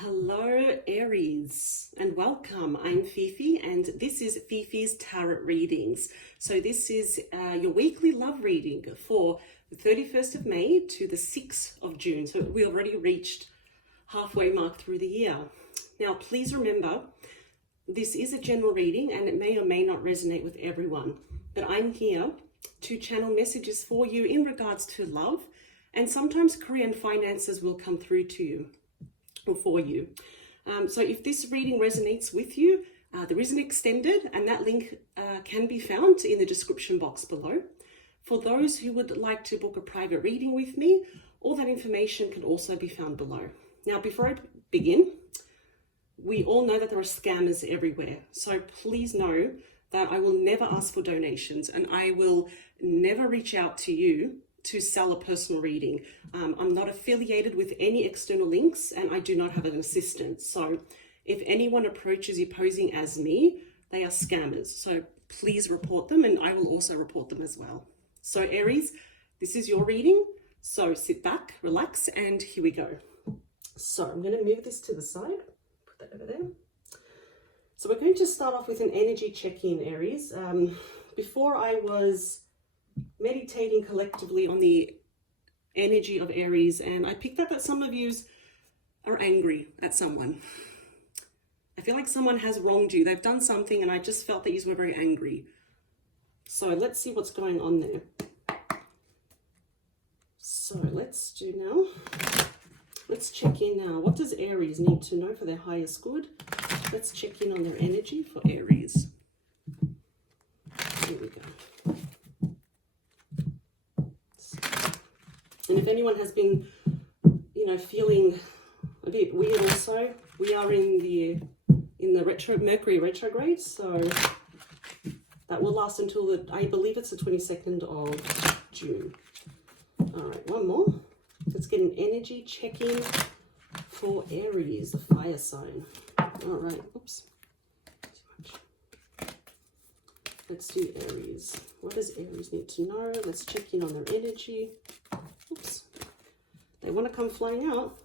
Hello Aries and welcome. I'm Fifi and this is Fifi's Tarot Readings. So this is your weekly love reading for the 31st of May to the 6th of June. So we already reached halfway mark through the year. Now please remember, this is a general reading and it may or may not resonate with everyone, but I'm here to channel messages for you in regards to love, and sometimes career and finances will come through to you. For you. So if this reading resonates with you, there is an extended and that link can be found in the description box below. For those who would like to book a private reading with me, all that information can also be found below. Now, before I begin, we all know that there are scammers everywhere. So please know that I will never ask for donations and I will never reach out to you to sell a personal reading. I'm not affiliated with any external links and I do not have an assistant. So if anyone approaches you posing as me, they are scammers. So please report them and I will also report them as well. So Aries, this is your reading. So sit back, relax, and here we go. So I'm going to move this to the side, put that over there. So we're going to start off with an energy check-in, Aries. Before I was meditating collectively on the energy of Aries, and I picked up that some of you are angry at someone. I feel like someone has wronged you. They've done something and I just felt that you were very angry. So let's see what's going on there. So let's check in now. What does Aries need to know for their highest good? Let's check in on their energy for Aries. Here we go. And if anyone has been, feeling a bit weird also, we are in the Mercury retrograde, so that will last until I believe it's the 22nd of June. All right, one more. Let's get an energy check-in for Aries, the fire sign. All right, oops, too much. Let's do Aries. What does Aries need to know? Let's check in on their energy. Oops. They want to come flying out.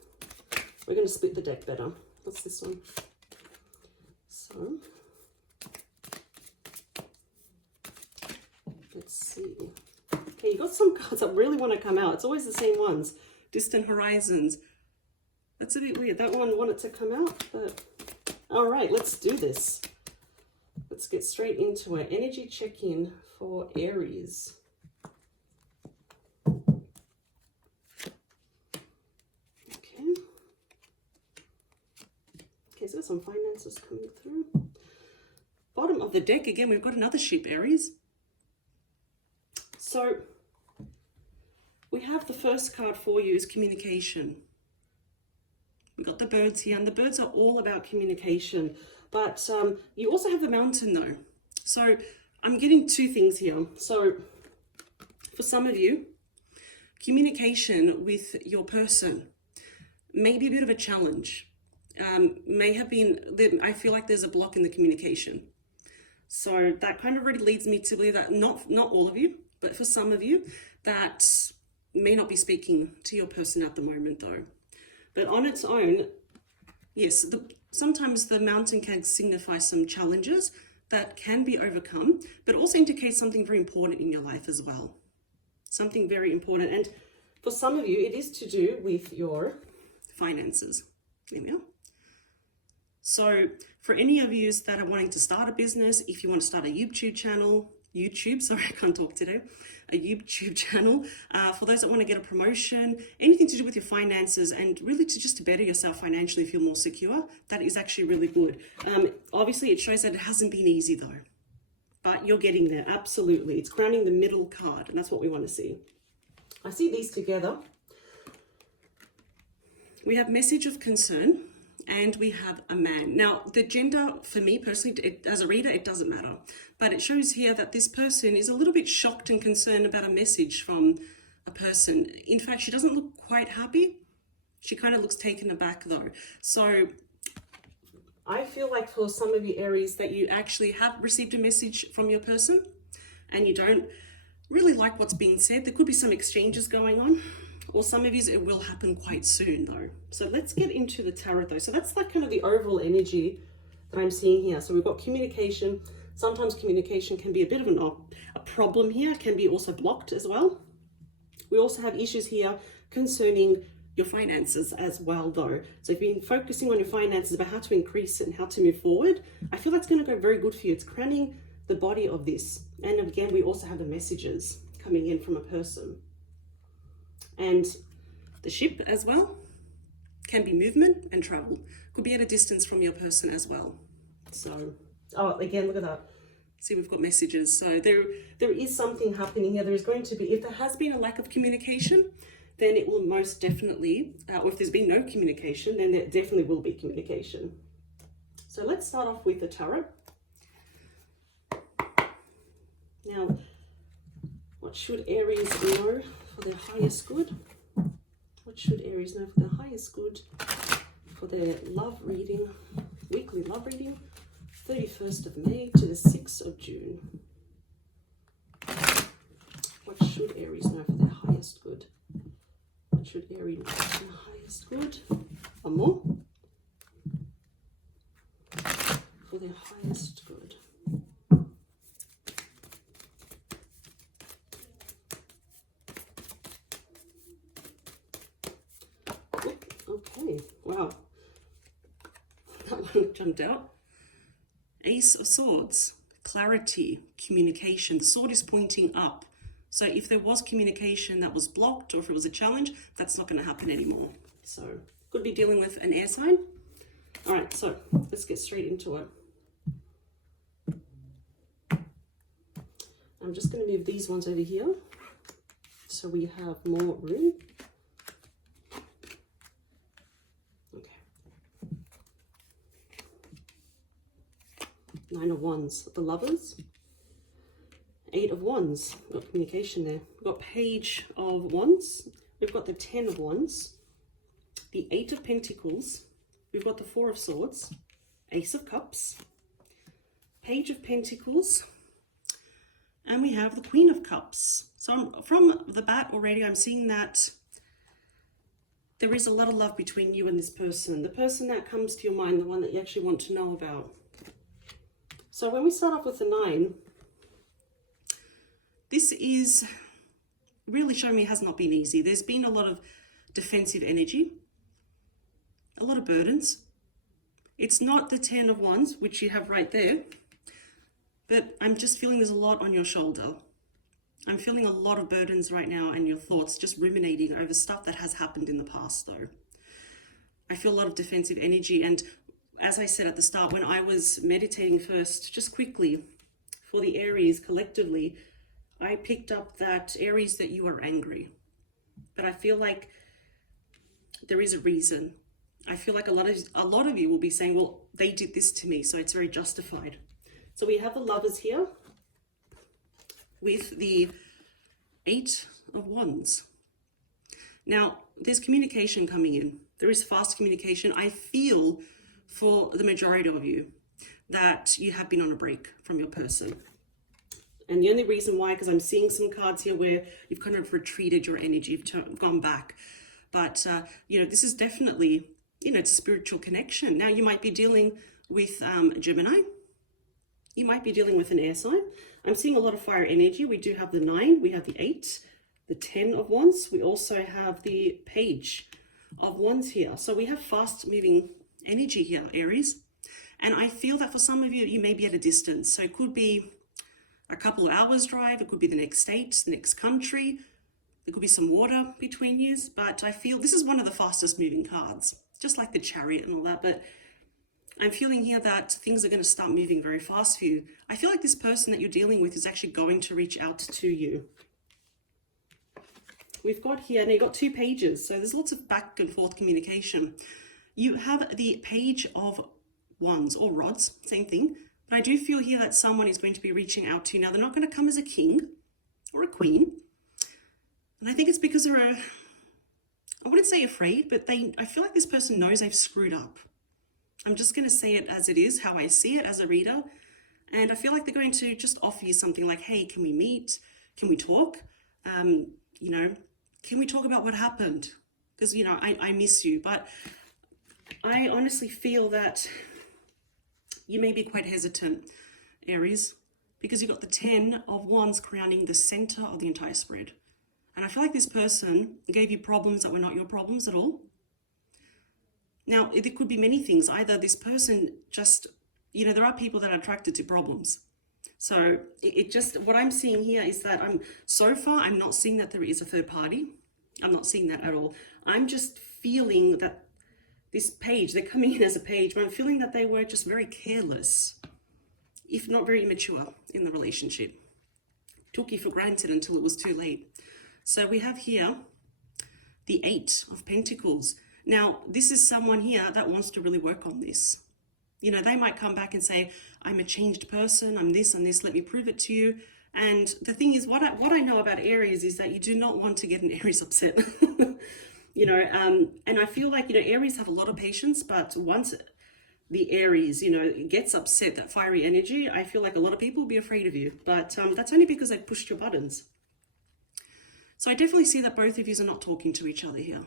We're going to split the deck better. What's this one? So, let's see. Okay, you got some cards that really want to come out. It's always the same ones. Distant horizons. That's a bit weird. That one wanted to come out, but all right, let's do this. Let's get straight into it. Energy check-in for Aries. So some finances coming through. Bottom of the deck, again, we've got another ship, Aries. So we have the first card for you is communication. We've got the birds here, and the birds are all about communication. But you also have the mountain, though. So I'm getting two things here. So for some of you, communication with your person may be a bit of a challenge. May have been, I feel like there's a block in the communication. So that kind of really leads me to believe that not all of you, but for some of you, that may not be speaking to your person at the moment though. But on its own, yes, sometimes the mountain can signify some challenges that can be overcome, but also indicates something very important in your life as well. Something very important. And for some of you, it is to do with your finances. There we are. So for any of you that are wanting to start a business, if you want to start a YouTube channel, a YouTube channel, for those that want to get a promotion, anything to do with your finances and really to better yourself financially, feel more secure, that is actually really good. Obviously it shows that it hasn't been easy though, but you're getting there, absolutely. It's crowning the middle card and that's what we want to see. I see these together. We have message of concern. And we have a man. Now, the gender, for me personally, as a reader, it doesn't matter. But it shows here that this person is a little bit shocked and concerned about a message from a person. In fact, she doesn't look quite happy. She kind of looks taken aback though. So I feel like for some of you Aries that you actually have received a message from your person and you don't really like what's being said. There could be some exchanges going on. or some of you, it will happen quite soon though. So let's get into the tarot though. So that's like kind of the overall energy that I'm seeing here. So we've got communication. Sometimes communication can be a bit of a problem here, can be also blocked as well. We also have issues here concerning your finances as well though. So if you've been focusing on your finances about how to increase it and how to move forward, I feel that's going to go very good for you. It's crowning the body of this. And again, we also have the messages coming in from a person. And the ship as well can be movement and travel. Could be at a distance from your person as well. So, oh, again, look at that. See, we've got messages. So there is something happening here. There is going to be, if there has been a lack of communication, then it will most definitely, or if there's been no communication, then there definitely will be communication. So let's start off with the tarot. Now, what should Aries know for their highest good? What should Aries know for their highest good for their love reading, weekly love reading, 31st of May to the 6th of June? What should Aries know for their highest good? What should Aries know for their highest good? One more. For their highest good. Okay, wow. That one jumped out. Ace of Swords, clarity, communication. The sword is pointing up. So if there was communication that was blocked or if it was a challenge, that's not going to happen anymore. So could be dealing with an air sign. All right, so let's get straight into it. I'm just going to move these ones over here so we have more room. Okay. Nine of Wands, the Lovers. Eight of Wands, we've got communication there. We've got Page of Wands. We've got the 10 of Wands. The 8 of Pentacles. We've got the 4 of Swords. Ace of Cups. Page of Pentacles. And we have the Queen of Cups. So from the bat already, I'm seeing that there is a lot of love between you and this person. The person that comes to your mind, the one that you actually want to know about. So when we start off with the 9, this is really showing me it has not been easy. There's been a lot of defensive energy, a lot of burdens. It's not the 10 of Wands, which you have right there, but I'm just feeling there's a lot on your shoulder. I'm feeling a lot of burdens right now and your thoughts just ruminating over stuff that has happened in the past though. I feel a lot of defensive energy, and as I said at the start, when I was meditating first, just quickly, for the Aries collectively, I picked up that Aries, that you are angry. But I feel like there is a reason. I feel like a lot of you will be saying, well, they did this to me, so it's very justified. So we have the Lovers here with the 8 of Wands. Now, there's communication coming in. There is fast communication. I feel for the majority of you that you have been on a break from your person. And the only reason why, because I'm seeing some cards here where you've kind of retreated your energy, you've gone back. But, this is definitely, it's a spiritual connection. Now, you might be dealing with Gemini. You might be dealing with an air sign. I'm seeing a lot of fire energy. We do have the 9, we have the 8, the 10 of Wands. We also have the Page of Wands here. So we have fast moving energy here, Aries. And I feel that for some of you, you may be at a distance. So it could be a couple of hours drive. It could be the next state, the next country. There could be some water between you. But I feel this is one of the fastest moving cards, just like the Chariot and all that. But I'm feeling here that things are going to start moving very fast for you. I feel like this person that you're dealing with is actually going to reach out to you. We've got here, now you've got 2 pages, so there's lots of back and forth communication. You have the Page of Wands, or Rods, same thing. But I do feel here that someone is going to be reaching out to you. Now, they're not going to come as a king or a queen. And I think it's because they're I wouldn't say afraid, but I feel like this person knows they've screwed up. I'm just going to say it as it is, how I see it as a reader. And I feel like they're going to just offer you something like, hey, can we meet? Can we talk? can we talk about what happened? Because, you know, I miss you. But I honestly feel that you may be quite hesitant, Aries, because you've got the 10 of Wands crowning the center of the entire spread. And I feel like this person gave you problems that were not your problems at all. Now, there could be many things. Either this person just, you know, there are people that are attracted to problems. So it just, what I'm seeing here is that so far, I'm not seeing that there is a third party. I'm not seeing that at all. I'm just feeling that this page, they're coming in as a page, but I'm feeling that they were just very careless, if not very immature in the relationship. Took you for granted until it was too late. So we have here the 8 of Pentacles. Now, this is someone here that wants to really work on this. You know, they might come back and say, I'm a changed person, I'm this and this, let me prove it to you. And the thing is, what I know about Aries is that you do not want to get an Aries upset. You know, and I feel like, you know, Aries have a lot of patience, but once the Aries, you know, gets upset, that fiery energy, I feel like a lot of people will be afraid of you. But that's only because they pushed your buttons. So I definitely see that both of you are not talking to each other here.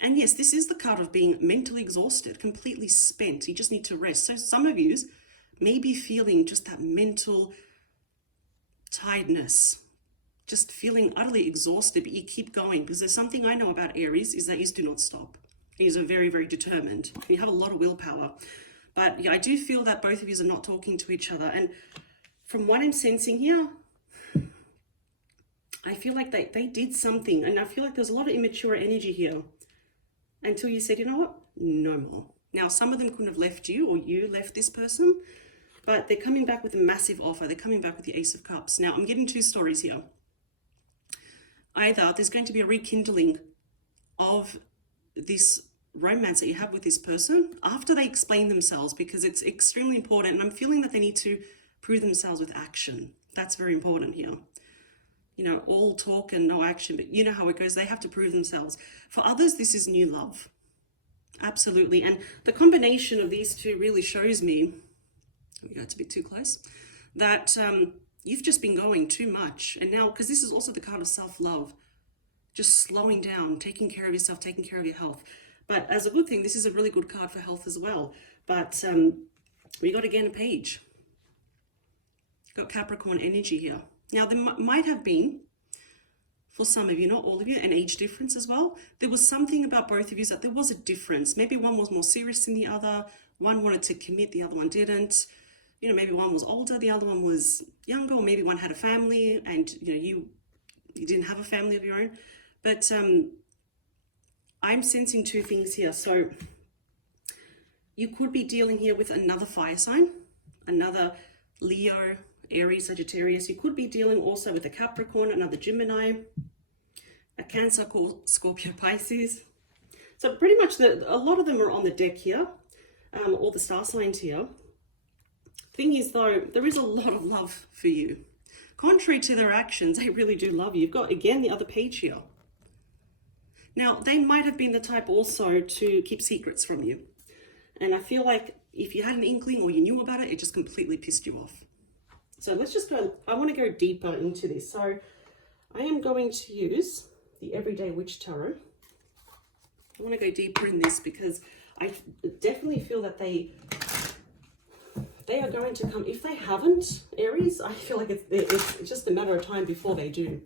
And yes, this is the card of being mentally exhausted, completely spent. You just need to rest. So some of you may be feeling just that mental tiredness, just feeling utterly exhausted, but you keep going, because there's something I know about Aries is that you do not stop. You are very, very determined. You have a lot of willpower. But yeah, I do feel that both of you are not talking to each other. And from what I'm sensing here, I feel like they did something. And I feel like there's a lot of immature energy here until you said, you know what, no more. Now, some of them couldn't have left you, or you left this person, but they're coming back with a massive offer. They're coming back with the Ace of Cups. Now, I'm getting 2 stories here. Either there's going to be a rekindling of this romance that you have with this person after they explain themselves, because it's extremely important. And I'm feeling that they need to prove themselves with action. That's very important here. You know, all talk and no action, but you know how it goes. They have to prove themselves. For others, this is new love. Absolutely. And the combination of these two really shows me, it's a bit too close, that you've just been going too much. And now, because this is also the card of self-love, just slowing down, taking care of yourself, taking care of your health. But as a good thing, this is a really good card for health as well. But we got again a page. Got Capricorn energy here. Now, there might have been, for some of you, not all of you, an age difference as well. There was something about both of you that there was a difference. Maybe one was more serious than the other. One wanted to commit, the other one didn't. You know, maybe one was older, the other one was younger, or maybe one had a family and, you know, you didn't have a family of your own. But I'm sensing 2 things here. So you could be dealing here with another fire sign, another Leo, Aries, Sagittarius. You could be dealing also with a Capricorn, another Gemini, a Cancer, Scorpio, Pisces. So pretty much a lot of them are on the deck here, all the star signs here. Thing is though, there is a lot of love for you. Contrary to their actions, they really do love you. You've got, again, the other page here. Now, they might have been the type also to keep secrets from you. And I feel like if you had an inkling or you knew about it, it just completely pissed you off. So let's just go, I want to go deeper into this. So I am going to use the Everyday Witch Tarot. I want to go deeper in this because I definitely feel that they are going to come. If they haven't, Aries, I feel like it's just a matter of time before they do.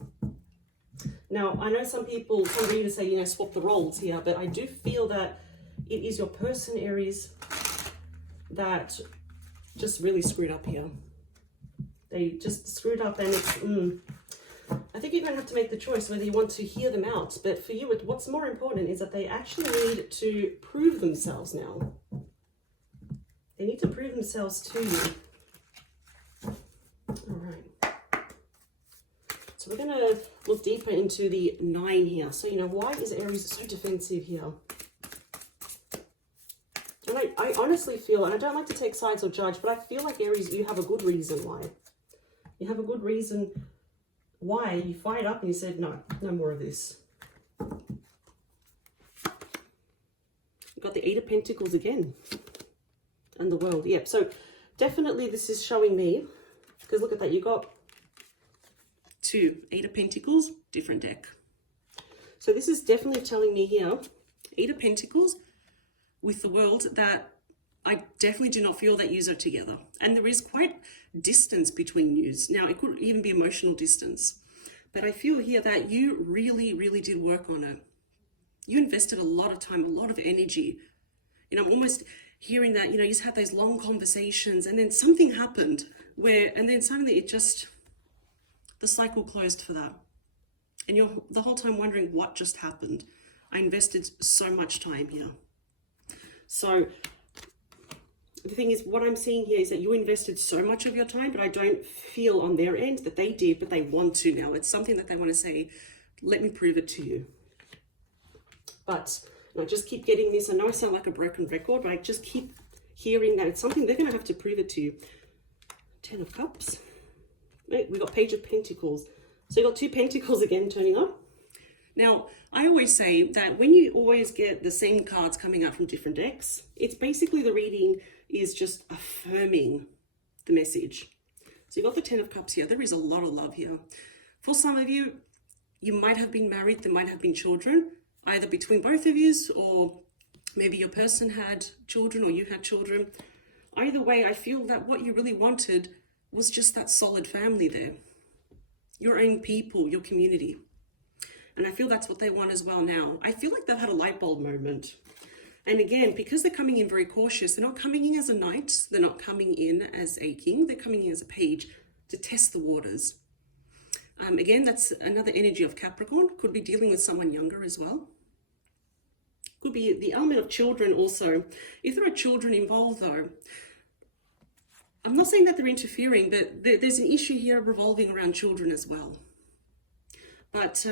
Now, I know some readers say, you know, swap the roles here, but I do feel that it is your person, Aries, that just really screwed up here. They just screwed up, and it's, I think you're going to have to make the choice whether you want to hear them out. But for you, what's more important is that they actually need to prove themselves now. They need to prove themselves to you. All right. So we're going to look deeper into the 9 here. So, you know, why is Aries so defensive here? And I honestly feel, and I don't like to take sides or judge, but I feel like Aries, you have a good reason why. You have a good reason why you fired up and you said, no more of this. You've got the 8 of Pentacles again. And the World. Yep. So definitely this is showing me, because look at that. You got 2 8 of Pentacles, different deck. So this is definitely telling me here, Eight of Pentacles with the World, that I definitely do not feel that yous are together. And there is quite distance between yous. Now, it could even be emotional distance. But I feel here that you really, really did work on it. You invested a lot of time, a lot of energy. You know, I'm almost hearing that, you know, you just had those long conversations and then something happened and then suddenly the cycle closed for that. And you're the whole time wondering what just happened. I invested so much time here. So the thing is, what I'm seeing here is that you invested so much of your time, but I don't feel on their end that they did, but they want to now. It's something that they want to say, let me prove it to you. But I just keep getting this. I know I sound like a broken record, but I just keep hearing that it's something they're going to have to prove it to you. 10 of Cups. Right, we got Page of Pentacles. So you got 2 Pentacles again turning up. Now, I always say that when you always get the same cards coming out from different decks, it's basically the reading is just affirming the message. So you got the 10 of Cups here. There is a lot of love here. For some of you, you might have been married. There might have been children, either between both of you, or maybe your person had children or you had children. Either way, I feel that what you really wanted was just that solid family there. Your own people, your community. And I feel that's what they want as well now. I feel like they've had a light bulb moment. And again, because they're coming in very cautious, they're not coming in as a knight. They're not coming in as a king. They're coming in as a page to test the waters. Again, that's another energy of Capricorn. Could be dealing with someone younger as well. Could be the element of children also. If there are children involved though, I'm not saying that they're interfering, but there's an issue here revolving around children as well. But,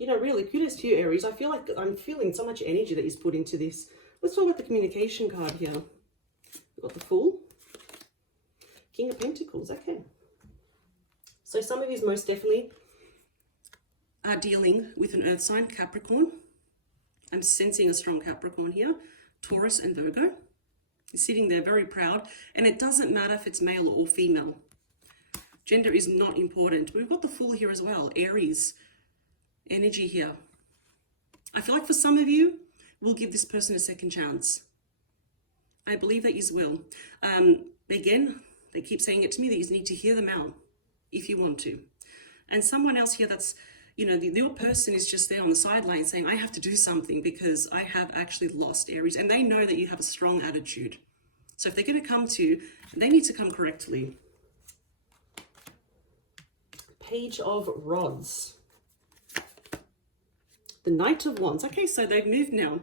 you know, really, kudos to you, Aries. I feel like I'm feeling so much energy that is put into this. Let's talk about the communication card here. We've got the Fool. King of Pentacles, okay. So some of you most definitely are dealing with an earth sign, Capricorn. I'm sensing a strong Capricorn here. Taurus and Virgo. You're sitting there very proud. And it doesn't matter if it's male or female. Gender is not important. We've got the Fool here as well. Aries energy here. I feel like for some of you, we'll give this person a second chance. I believe that you will. Again, they keep saying it to me that you need to hear them out if you want to. And someone else here that's, you know, your person is just there on the sideline saying, I have to do something because I have actually lost, Aries. And they know that you have a strong attitude. So if they're going to come to you, they need to come correctly. Page of Rods. The Knight of Wands. Okay, so they've moved now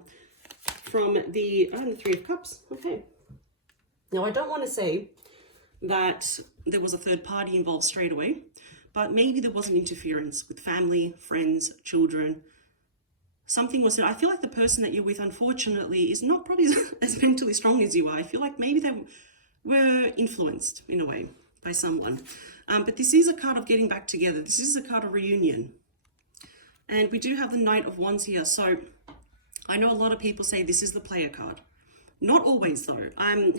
from the 3 of Cups. Okay. Now, I don't want to say that there was a third party involved straight away, but maybe there was an interference with family, friends, children. Something was, I feel like the person that you're with, unfortunately, is not probably as mentally strong as you are. I feel like maybe they were influenced in a way by someone. But this is a card of getting back together. This is a card of reunion. And we do have the Knight of Wands here. So I know a lot of people say this is the player card. Not always, though. I'm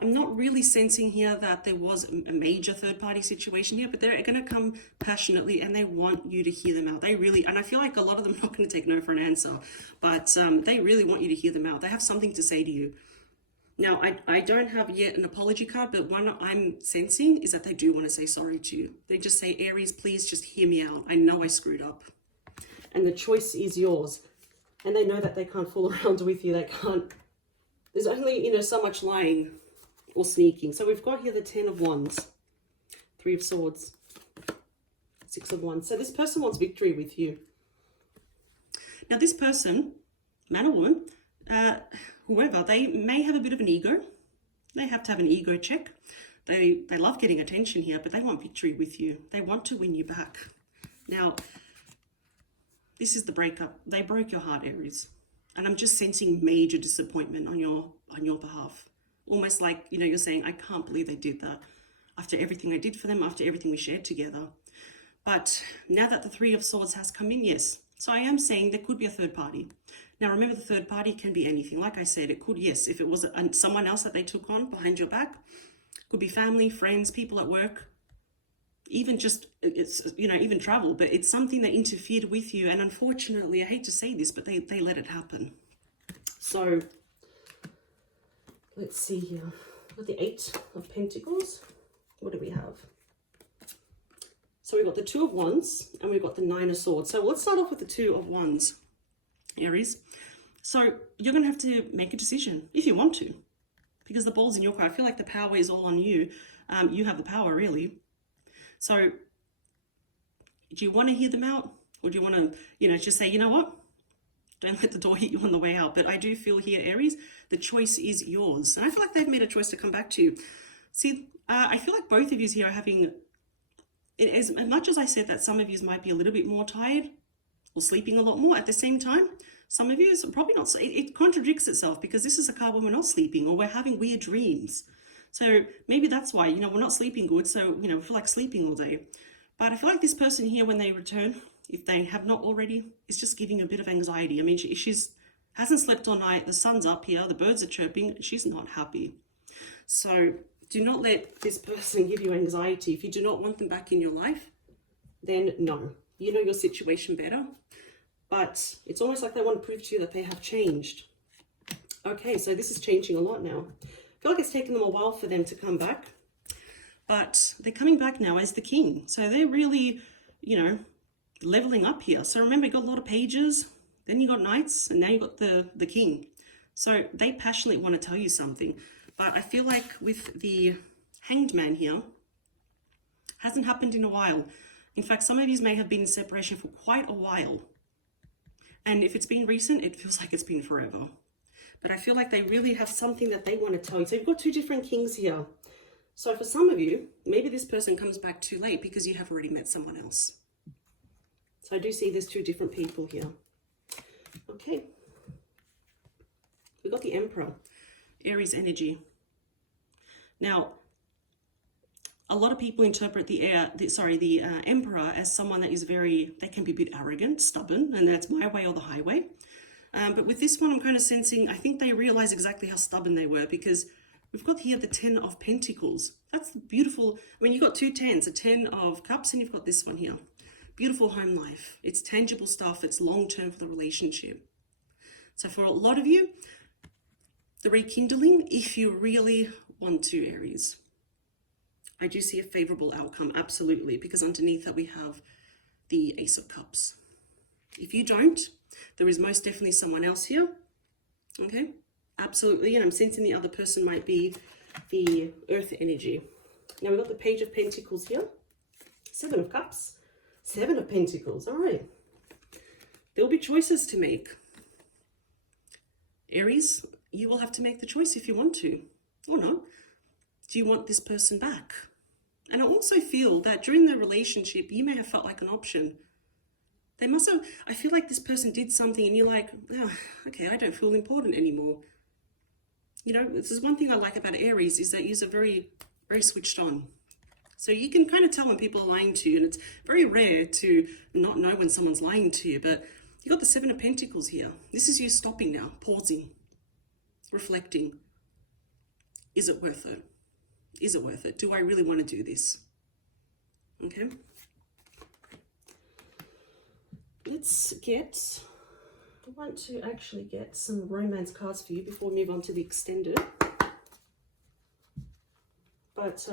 not really sensing here that there was a major third-party situation here, but they're going to come passionately and they want you to hear them out. They really, and I feel like a lot of them are not going to take no for an answer, but they really want you to hear them out. They have something to say to you. Now, I don't have yet an apology card, but one I'm sensing is that they do want to say sorry to you. They just say, Aries, please just hear me out. I know I screwed up. And the choice is yours. And they know that they can't fool around with you. They can't. There's only, you know, so much lying or sneaking. So we've got here the 10 of Wands, 3 of Swords, 6 of Wands. So this person wants victory with you. Now, this person, man or woman, whoever, they may have a bit of an ego. They have to have an ego check. They love getting attention here, but they want victory with you. They want to win you back. Now, this is the breakup. They broke your heart, Aries. And I'm just sensing major disappointment on your behalf. Almost like, you know, you're saying, I can't believe they did that. After everything I did for them, after everything we shared together. But now that the 3 of Swords has come in, yes. So I am saying there could be a third party. Now, remember, the third party can be anything. Like I said, it could, yes, if it was someone else that they took on behind your back, could be family, friends, people at work. even just, it's, you know, even travel, but it's something that interfered with you. And unfortunately, I hate to say this, but they let it happen. So let's see here. We've got the 8 of Pentacles. What do we have? So we've got the 2 of Wands and we've got the 9 of Swords. So let's start off with the 2 of Wands, Aries. So you're going to have to make a decision if you want to, because the ball's in your court. I feel like the power is all on you. You have the power, really. So do you want to hear them out? Or do you want to, you know, just say, you know what? Don't let the door hit you on the way out. But I do feel here, Aries, the choice is yours. And I feel like they've made a choice to come back to you. See, I feel like both of you here are having, as much as I said that some of you might be a little bit more tired or sleeping a lot more, at the same time, some of you is probably not, it contradicts itself, because this is a card when we're not sleeping or we're having weird dreams. So maybe that's why, you know, we're not sleeping good. So, you know, we feel like sleeping all day. But I feel like this person here, when they return, if they have not already, is just giving a bit of anxiety. I mean, she's hasn't slept all night. The sun's up here. The birds are chirping. She's not happy. So do not let this person give you anxiety. If you do not want them back in your life, then no. You know your situation better. But it's almost like they want to prove to you that they have changed. Okay, so this is changing a lot now. I feel like it's taken them a while for them to come back. But they're coming back now as the king. So they're really, you know, leveling up here. So remember, you got a lot of pages, then you got knights, and now you got the king. So they passionately want to tell you something. But I feel like with the Hanged Man here, hasn't happened in a while. In fact, some of you may have been in separation for quite a while. And if it's been recent, it feels like it's been forever. But I feel like they really have something that they want to tell you. So you've got 2 different kings here. So for some of you, maybe this person comes back too late because you have already met someone else. So I do see there's 2 different people here. Okay. We've got the Emperor, Aries energy. Now, a lot of people interpret the Emperor as someone that is they can be a bit arrogant, stubborn, and that's my way or the highway. But with this one, I'm kind of sensing, I think they realize exactly how stubborn they were, because we've got here the 10 of Pentacles. That's the beautiful, I mean, you've got 2 10s, a 10 of Cups, and you've got this one here. Beautiful home life. It's tangible stuff. It's long-term for the relationship. So for a lot of you, the rekindling, if you really want to, Aries, I do see a favorable outcome, absolutely, because underneath that we have the Ace of Cups. If you don't, there is most definitely someone else here, okay? Absolutely, and I'm sensing the other person might be the Earth energy. Now we've got the Page of Pentacles here, 7 of Cups, 7 of Pentacles, all right. There'll be choices to make. Aries, you will have to make the choice if you want to, or not. Do you want this person back? And I also feel that during the relationship, you may have felt like an option. They must have, I feel like this person did something and you're like, oh, okay, I don't feel important anymore. You know, this is one thing I like about Aries, is that you're very, very switched on. So you can kind of tell when people are lying to you, and it's very rare to not know when someone's lying to you, but you got the 7 of Pentacles here. This is you stopping now, pausing, reflecting. Is it worth it? Is it worth it? Do I really want to do this? Okay. I want to actually get some romance cards for you before we move on to the extended. But,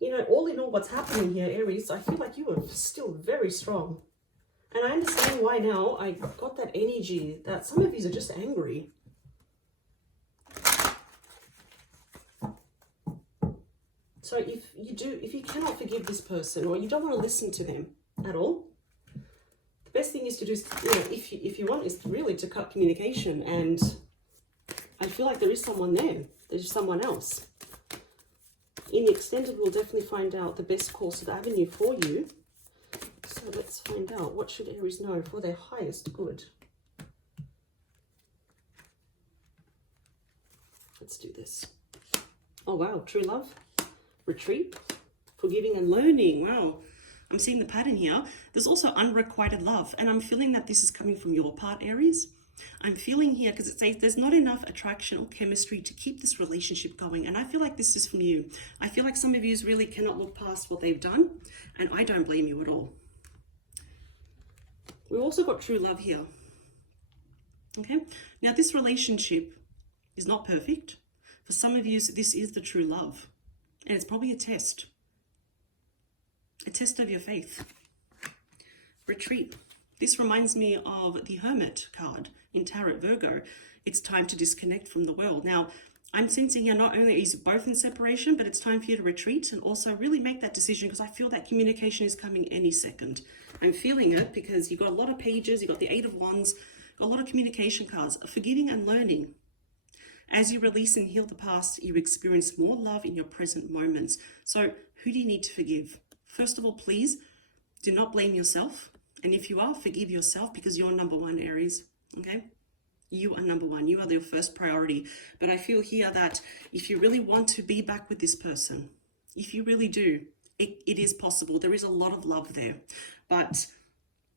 you know, all in all, what's happening here, Aries, I feel like you are still very strong. And I understand why now. I got that energy that some of you are just angry. So if you cannot forgive this person, or you don't want to listen to them at all, the best thing is to do, you know, if you want, is really to cut communication. And I feel like there is someone there. There's someone else. In the extended, we'll definitely find out the best course of avenue for you. So let's find out, what should Aries know for their highest good? Let's do this. Oh wow, true love, retreat, forgiving and learning. Wow, I'm seeing the pattern here. There's also unrequited love, and I'm feeling that this is coming from your part, Aries. I'm feeling here because it says there's not enough attraction or chemistry to keep this relationship going. And I feel like this is from you. I feel like some of you really cannot look past what they've done. And I don't blame you at all. We've also got true love here. Okay. Now this relationship is not perfect. For some of you, this is the true love. And it's probably a test of your faith. Retreat. This reminds me of the Hermit card in Tarot Virgo. It's time to disconnect from the world. Now, I'm sensing here not only is both in separation, but it's time for you to retreat and also really make that decision, because I feel that communication is coming any second. I'm feeling it because you've got a lot of pages, you've got the Eight of Wands, got a lot of communication cards, forgiving and learning. As you release and heal the past, you experience more love in your present moments. So who do you need to forgive? First of all, please do not blame yourself. And if you are, forgive yourself, because you're number one, Aries. Okay? You are number one. You are their first priority. But I feel here that if you really want to be back with this person, if you really do, it is possible. There is a lot of love there. But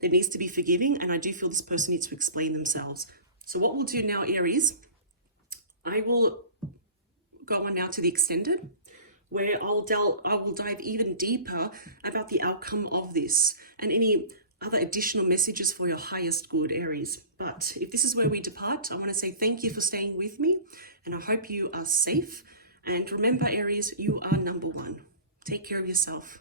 there needs to be forgiving, and I do feel this person needs to explain themselves. So what we'll do now, Aries, I will go on now to the extended, where I will dive even deeper about the outcome of this and any other additional messages for your highest good, Aries. But if this is where we depart, I want to say thank you for staying with me, and I hope you are safe. And remember, Aries, you are number one. Take care of yourself.